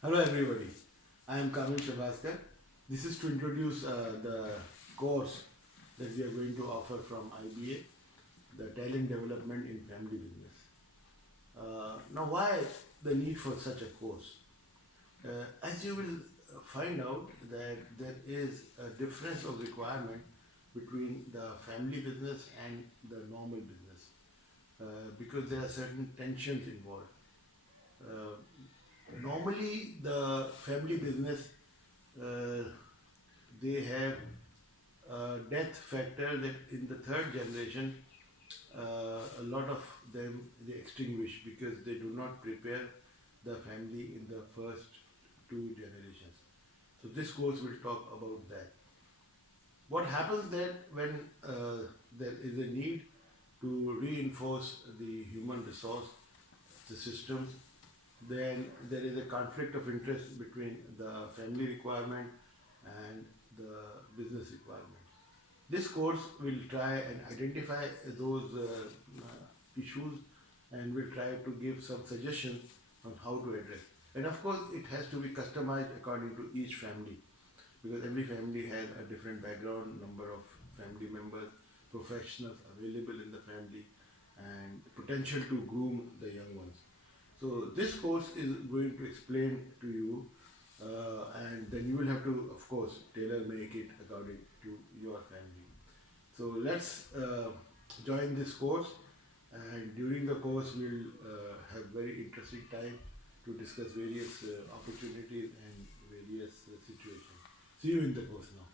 Hello everybody, I am Kamil Shahbazker. This is to introduce the course that we are going to offer from IBA, the Talent Development in Family Business. Now why the need for such a course? As you will find out that there is a difference of requirement between the family business and the normal business because there are certain tensions involved. Uh, Normally, the family business uh, they have a death factor that in the third generation a lot of them they extinguish because they do not prepare the family in the first two generations. So this course will talk about that. What happens that when there is a need to reinforce the human resource, the systems, then there is a conflict of interest between the family requirement and the business requirement. This course will try and identify those issues and will try to give some suggestions on how to address. And of course, it has to be customized according to each family because every family has a different background, number of family members, professionals available in the family, and potential to groom the young ones. So this course is going to explain to you, and then you will have to, of course, tailor make it according to your family. So let's join this course, and during the course we'll have very interesting time to discuss various opportunities and various situations. See you in the course now.